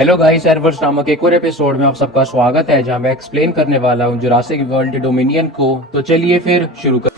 Hello guys, adverse नामक एक और एपिसोड में आप सबका स्वागत है, जहां मैं एक्सप्लेन करने वाला हूं जुरासिक वर्ल्ड डोमिनियन को। तो चलिए फिर शुरू कर।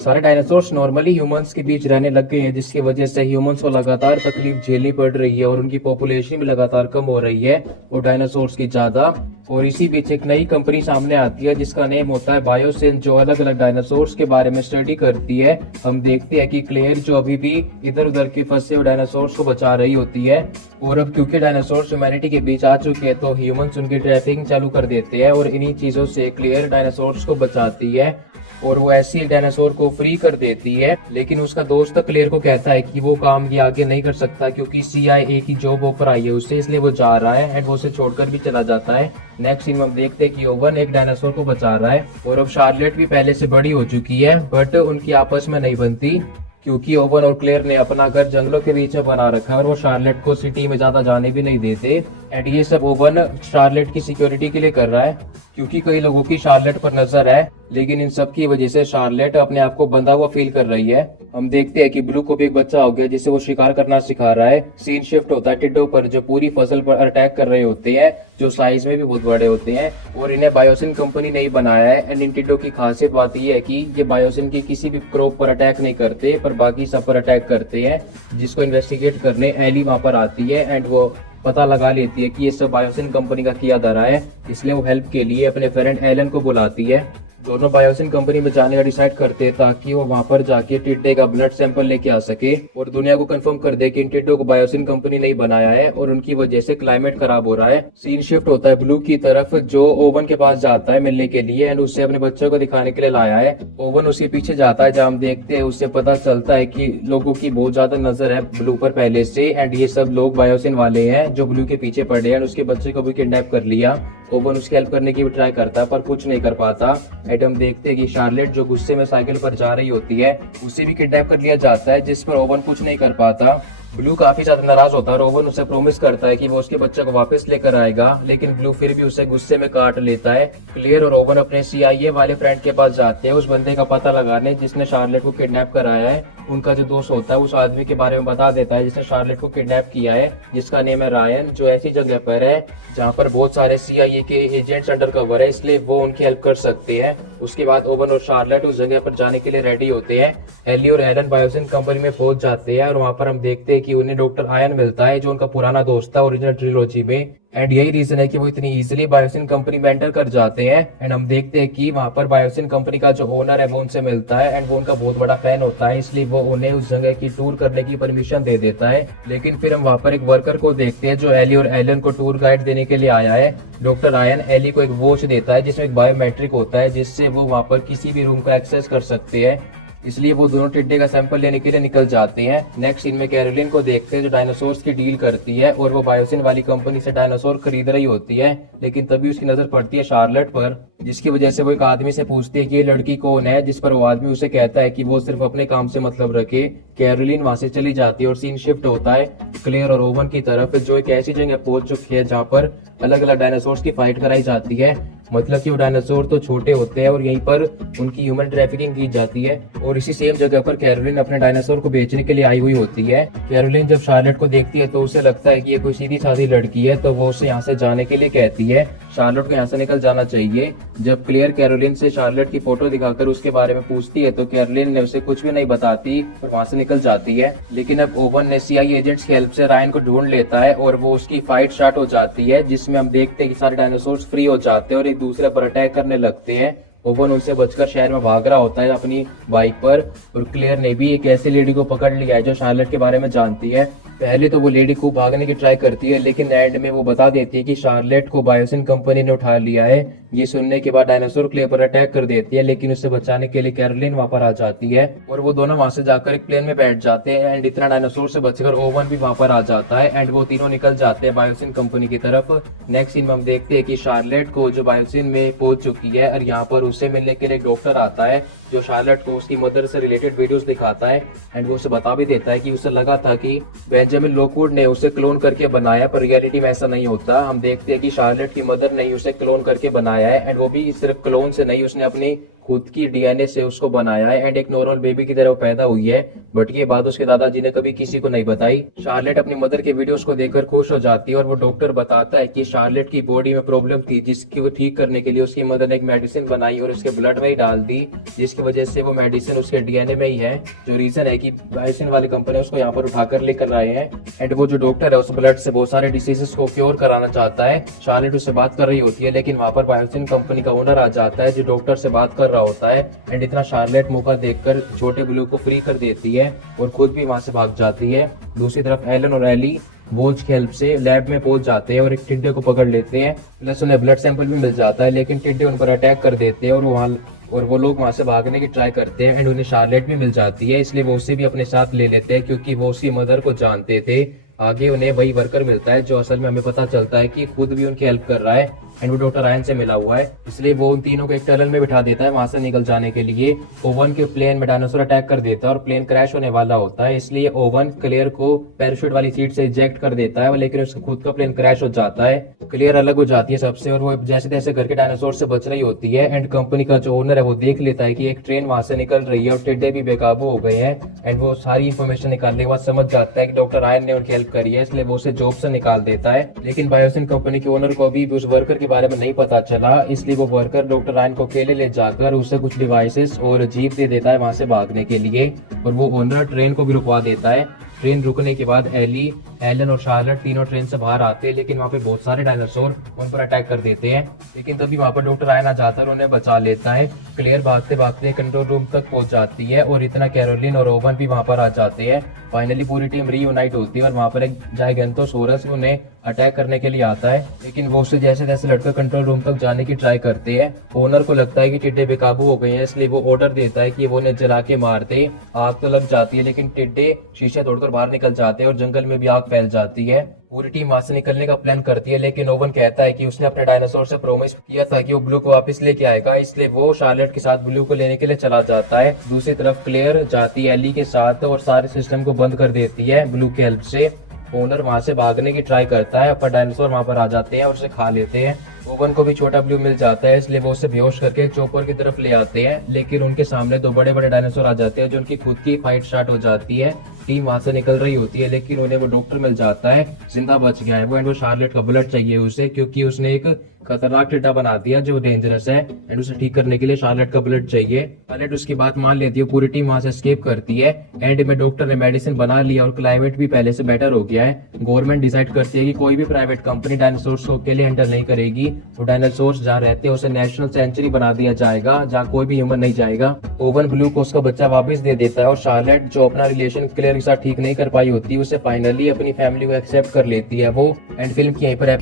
सारे डायनासोर्स नॉर्मली ह्यूमंस के बीच रहने लग गए हैं, जिसकी वजह से ह्यूमंस को लगातार तकलीफ झेलनी पड़ रही है और उनकी पॉपुलेशन भी लगातार कम हो रही है और डायनासोर्स की ज्यादा। और इसी बीच एक नई कंपनी सामने आती है जिसका नेम होता है बायोसिन, जो अलग अलग डायनासोर्स के बारे में स्टडी करती है। हम देखते हैं कि क्लेयर जो अभी भी इधर उधर के फंसे हुए डायनासोर्स को बचा रही होती है। और अब क्योंकि डायनासोर्स ह्यूमैनिटी के बीच आ चुके हैं तो ह्यूमंस उनकी ट्रैफिकिंग चालू कर देते हैं और इन्हीं चीजों से क्लेयर डायनासोर्स को बचाती है और वो ऐसी डायनासोर को फ्री कर देती है। लेकिन उसका दोस्त क्लेयर को कहता है कि वो काम ये आगे नहीं कर सकता क्योंकि CIA की जॉब ऑफर आई है उससे, इसलिए वो जा रहा है एंड वो उसे छोड़कर भी चला जाता है। नेक्स्ट सीन में हम देखते हैं कि ओवन एक डायनासोर को बचा रहा है और अब शार्लेट भी पहले से बड़ी हो चुकी है, बट उनकी आपस में नहीं बनती क्योंकि ओवन और क्लेयर ने अपना घर जंगलों के बीच में बना रखा है और वो शार्लेट को सिटी में ज्यादा जाने भी नहीं देते। एंड ये सब ओवन शार्लेट की सिक्योरिटी के लिए कर रहा है क्योंकि कई लोगों की शार्लेट पर नजर है, लेकिन इन सब की वजह से शार्लेट अपने आप को बंधा हुआ फील कर रही है। हम देखते हैं कि ब्लू को भी एक बच्चा हो गया जिसे वो शिकार करना सिखा रहा है। सीन शिफ्ट होता है टिड्डों पर जो पूरी फसल पर अटैक कर रहे होते हैं, जो साइज में भी बहुत बड़े होते हैं और इन्हें बायोसिन कंपनी ने ही बनाया है। एंड इन टिड्डों की खासियत बात यह है कि ये बायोसिन की किसी भी क्रॉप पर अटैक नहीं करते पर बाकी सब पर अटैक करते हैं, जिसको इन्वेस्टिगेट करने एली वहां पर आती है एंड वो पता लगा लेती है कि ये सब बायोसिन कंपनी का किया जा रहा है, इसलिए वो हेल्प के लिए अपने फ्रेंड एलन को बुलाती है। दोनों बायोसिन कंपनी में जाने का डिसाइड करते हैं ताकि वो वहां पर जाके टिड्डे का ब्लड सैंपल लेके आ सके और दुनिया को कंफर्म कर दे कि इन टिड्डों को बायोसिन कंपनी ने ही बनाया है और उनकी वजह से क्लाइमेट खराब हो रहा है। सीन शिफ्ट होता है ब्लू की तरफ जो ओवन के पास जाता है मिलने के लिए एंड उससे अपने बच्चों को दिखाने के लिए लाया है। ओवन उसके पीछे जाता है, जहाँ हम देखते हैं उससे पता चलता है कि लोगों की बहुत ज्यादा नजर है ब्लू पर पहले से एंड ये सब लोग बायोसिन वाले हैं जो ब्लू के पीछे पड़े हैं। उसके बच्चे को भी किडनैप कर लिया। ओवन उसकी हेल्प करने की भी ट्राई करता है पर कुछ नहीं कर पाता। एंड हम देखते हैं कि शार्लेट जो गुस्से में साइकिल पर जा रही होती है उसे भी किडनैप कर लिया जाता है, जिस पर ओवन कुछ नहीं कर पाता। ब्लू काफी ज्यादा नाराज होता है और ओवन उसे प्रॉमिस करता है कि वो उसके बच्चे को वापस लेकर आएगा, लेकिन ब्लू फिर भी उसे गुस्से में काट लेता है। क्लियर और ओवन अपने CIA वाले फ्रेंड के पास जाते हैं उस बंदे का पता लगाने जिसने शार्लेट को किडनैप कराया है। उनका जो दोस्त होता है उस आदमी के बारे में बता देता है जिसने शार्लेट को किडनैप किया है, जिसका नेम है रायन, जो ऐसी जगह पर है जहाँ पर बहुत सारे CIA के एजेंट्स अंडर कवर है, इसलिए वो उनकी हेल्प कर सकते हैं। उसके बाद ओवन और शार्लेट उस जगह पर जाने के लिए रेडी होते हैं। एली और एलन बायोसिन कंपनी में पहुंच जाते हैं और वहां पर हम देखते हैं कि उन्हें डॉक्टर आयन मिलता है जो उनका पुराना दोस्त था ओरिजिनल ट्रिलॉजी में। एंड यही रीजन है कि वो इतनी इजीली बायोसिन कंपनी में एंटर कर जाते हैं। एंड हम देखते हैं कि वहां पर बायोसिन कंपनी का जो ओनर है वो उनसे मिलता है एंड वो उनका बहुत बड़ा फैन होता है, इसलिए वो उन्हें उस जगह की टूर करने की परमिशन दे देता है। लेकिन फिर हम वहां पर एक वर्कर को देखते हैं जो एली और एलन को टूर गाइड देने के लिए आया है। डॉक्टर आयन एली को एक वॉच देता है जिसमें एक बायोमेट्रिक होता है जिससे वो वहां पर किसी भी रूम का एक्सेस कर सकते हैं, इसलिए वो दोनों टिड्डे का सैंपल लेने के लिए निकल जाते हैं। नेक्स्ट सीन में कैरोलिन को देखते हैं जो डायनासोर्स की डील करती है और वो बायोसिन वाली कंपनी से डायनासोर खरीद रही होती है, लेकिन तभी उसकी नजर पड़ती है शार्लेट पर, जिसकी वजह से वो एक आदमी से पूछती है कि ये लड़की कौन है, जिस पर वो आदमी उसे कहता है कि वो सिर्फ अपने काम से मतलब रखे। कैरोलिन वहां से चली जाती है और सीन शिफ्ट होता है क्लेयर और ओवन की तरफ, जो एक ऐसी जगह पहुंच चुकी है जहाँ पर अलग अलग डायनासोर्स की फाइट कराई जाती है। मतलब कि वो डायनासोर तो छोटे होते हैं और यहीं पर उनकी ह्यूमन ट्रैफिकिंग की जाती है और इसी सेम जगह पर कैरोलिन अपने डायनासोर को बेचने के लिए आई हुई होती है। कैरोलिन जब शार्लेट को देखती है तो उसे लगता है कि ये कोई सीधी साधी लड़की है, तो वो उसे यहाँ से जाने के लिए कहती है। शार्लेट को यहाँ से निकल जाना चाहिए। जब क्लियर कैरोलिन से शार्लेट की फोटो दिखाकर उसके बारे में पूछती है तो कैरोलिन ने उसे कुछ भी नहीं बताती और वहाँ से निकल जाती है। लेकिन अब ओवन ने CIA एजेंट्स की हेल्प से रायन को ढूंढ लेता है और वो उसकी फाइट स्टार्ट हो जाती है, जिसमें हम देखते हैं कि सारे डायनासोर्स फ्री हो जाते हैं और एक दूसरे पर अटैक करने लगते हैं। ओवन उनसे बचकर शहर में भाग रहा होता है अपनी बाइक पर और क्लेयर ने भी एक ऐसी लेडी को पकड़ लिया है जो शार्लेट के बारे में जानती है। पहले तो वो लेडी खूब भागने की ट्राई करती है, लेकिन एंड में वो बता देती है कि शार्लेट को बायोसिन कंपनी ने उठा लिया है। ये सुनने के बाद डायनासोर क्लेयर पर अटैक कर देती है, लेकिन उसे बचाने के लिए कैरोलिन वहां पर आ जाती है और वो दोनों वहां से जाकर एक प्लेन में बैठ जाते हैं। एंड इतना डायनासोर से बचकर ओवन भी वहां पर आ जाता है एंड वो तीनों निकल जाते हैं बायोसिन कंपनी की तरफ। नेक्स्ट सीन में हम देखते हैं कि शार्लेट को जो बायोसिन में पहुंच चुकी है और यहाँ पर उससे मिलने के लिए एक डॉक्टर आता है जो शार्लेट को उसकी मदर से रिलेटेड वीडियोस दिखाता है एंड वो उसे बता भी देता है कि उसे लगा था कि बेंजामिन लॉकवुड ने उसे क्लोन करके बनाया, पर रियलिटी में ऐसा नहीं होता। हम देखते हैं कि शार्लेट की मदर ने उसे क्लोन करके बनाया है एंड वो भी सिर्फ क्लोन से नहीं, उसने अपनी खुद की डीएनए से उसको बनाया है एंड एक नॉर्मल बेबी की तरह वो पैदा हुई है। बट ये बात उसके दादाजी ने कभी किसी को नहीं बताई। शार्लेट अपनी मदर के वीडियोस को देखकर खुश हो जाती है और वो डॉक्टर बताता है कि शार्लेट की बॉडी में प्रॉब्लम थी, जिसकी वो ठीक करने के लिए उसकी मदर ने एक मेडिसिन बनाई और उसके ब्लड में ही डाल दी, जिसकी वजह से वो मेडिसिन उसके डीएनए में ही है। जो रीजन है कि बायोसिन वाली कंपनी उसको यहाँ पर उठाकर लेकर आए हैं एंड वो जो डॉक्टर है उस ब्लड से बहुत सारे डिसीजेस को क्योर कराना चाहता है। शार्लेट उससे बात कर रही होती है लेकिन वहाँ पर बायोसिन कंपनी का ओनर आ जाता है जो डॉक्टर से बात कर रहा होता है एंड इतना शार्लेट मौका देखकर छोटे ब्लू को फ्री कर देती है और खुद भी वहां से भाग जाती है। दूसरी तरफ एलन और एली वोल्च की हेल्प से लैब में पहुंच जाते हैं और एक टिड्डे को पकड़ लेते हैं, प्लस उन्हें ब्लड सैंपल भी मिल जाता है, लेकिन टिड्डे उन पर अटैक कर देते हैं और वो लोग वहां से भागने की ट्राई करते हैं एंड उन्हें शार्लेट भी मिल जाती है, इसलिए वो उसे भी अपने साथ ले लेते हैं क्योंकि वो उसकी मदर को जानते थे। आगे उन्हें वही वर्कर मिलता है जो असल में हमें पता चलता है कि खुद भी उनकी हेल्प कर रहा है एंड वो डॉक्टर रायन से मिला हुआ है, इसलिए वो उन तीनों को एक टनल में बिठा देता है वहां से निकल जाने के लिए। ओवन के प्लेन में डायनासोर अटैक कर देता है और प्लेन क्रैश होने वाला होता है, इसलिए ओवन क्लियर को पैराशूट वाली सीट से इजेक्ट कर देता है, लेकिन उसका खुद का प्लेन क्रैश हो जाता है। क्लियर अलग हो जाती है सबसे और वो जैसे तैसे घर के डायनासोर से बच रही होती है एंड कंपनी का जो ओनर है वो देख लेता है कि एक ट्रेन वहां से निकल रही है और टिड्डे भी बेकाबू हो गए हैं एंड वो सारी इन्फॉर्मेशन निकालने के बाद समझ जाता है कि डॉक्टर रायन ने उनकी हेल्प करी है, इसलिए वो उसे जॉब से निकाल देता है। लेकिन बायोसिन कंपनी के ओनर को अभी भी उस वर्कर के बारे में नहीं पता चला, इसलिए वो वर्कर डॉक्टर रायन को अकेले ले जाकर उसे कुछ डिवाइसेस और जीप दे देता है वहां से भागने के लिए और वो ओनर ट्रेन को भी रुकवा देता है। ट्रेन रुकने के बाद एली, एलन और शार्लेट तीनों ट्रेन से बाहर आते हैं, लेकिन वहाँ पे बहुत सारे डायनासोर उन पर अटैक कर देते हैं, लेकिन तभी वहाँ पर डॉक्टर रायन आ जाता है और उन्हें बचा लेता है। क्लियर भागते भागते कंट्रोल रूम तक पहुंच जाती है और इतना कैरोलिन और ओवन भी वहाँ पर आ जाते हैं। फाइनली पूरी टीम रीयूनाइट होती है और वहाँ पर एक जाइगेंटोसोरस उन्हें अटैक करने के लिए आता है, लेकिन वो उससे जैसे तैसे लड़कर कंट्रोल रूम तक जाने की ट्राई करते हैं। ओनर को लगता है कि टिड्डे बेकाबू हो गए हैं, इसलिए वो ऑर्डर देता है कि वो उन्हें जला के मार दे। आग तो लग जाती है लेकिन टिड्डे शीशे तोड़कर बाहर निकल जाते हैं और जंगल में भी आग फैल जाती है। पूरी टीम वहां से निकलने का प्लान करती है, लेकिन ओवन कहता है कि उसने अपने डायनासोर से प्रॉमिस किया था कि वो ब्लू को वापस लेके आएगा, इसलिए वो शार्लेट के साथ ब्लू को लेने के लिए चला जाता है। दूसरी तरफ क्लेयर जाती है एली के साथ और सारे सिस्टम को बंद कर देती है ब्लू की हेल्प से। ओनर वहां से भागने की ट्राई करता है पर डायनासोर वहां पर आ जाते हैं और उसे खा लेते हैं। ओवन को भी छोटा ब्लू मिल जाता है, इसलिए वो उसे बेहोश करके चॉपर की तरफ ले आते हैं, लेकिन उनके सामने दो बड़े बड़े डायनासोर आ जाते हैं जो उनकी खुद की फाइट स्टार्ट हो जाती है। टीम वहां से निकल रही होती है, लेकिन उन्हें वो डॉक्टर मिल जाता है, जिंदा बच गया है वो एंड वो शार्लेट का ब्लड चाहिए उसे, क्योंकि उसने एक खतरनाक टिड्डा बना दिया जो डेंजरस है एंड उसे ठीक करने के लिए शार्लेट का ब्लड चाहिए। शार्लेट उसकी बात मान लेती है, पूरी टीम वहां से एस्केप करती है। एंड में डॉक्टर ने मेडिसिन बना लिया और क्लाइमेट भी पहले से बेटर हो गया है। गवर्नमेंट डिसाइड करती है कि कोई भी प्राइवेट कंपनी डायनासोर्स को अकेले हैंडल नहीं करेगी, वो डायनासोर्स जहाँ रहते हैं उसे नेशनल सेंचुरी बना दिया जाएगा जहाँ कोई भी ह्यूमन नहीं जाएगा। ओवन ब्लू को उसका बच्चा वापस दे देता है और शार्लेट जो अपना रिलेशन क्लियर के साथ ठीक नहीं कर पाई होती, उसे फाइनली अपनी फैमिली को एक्सेप्ट कर लेती है वो। एंड फिल्म की यहीं पर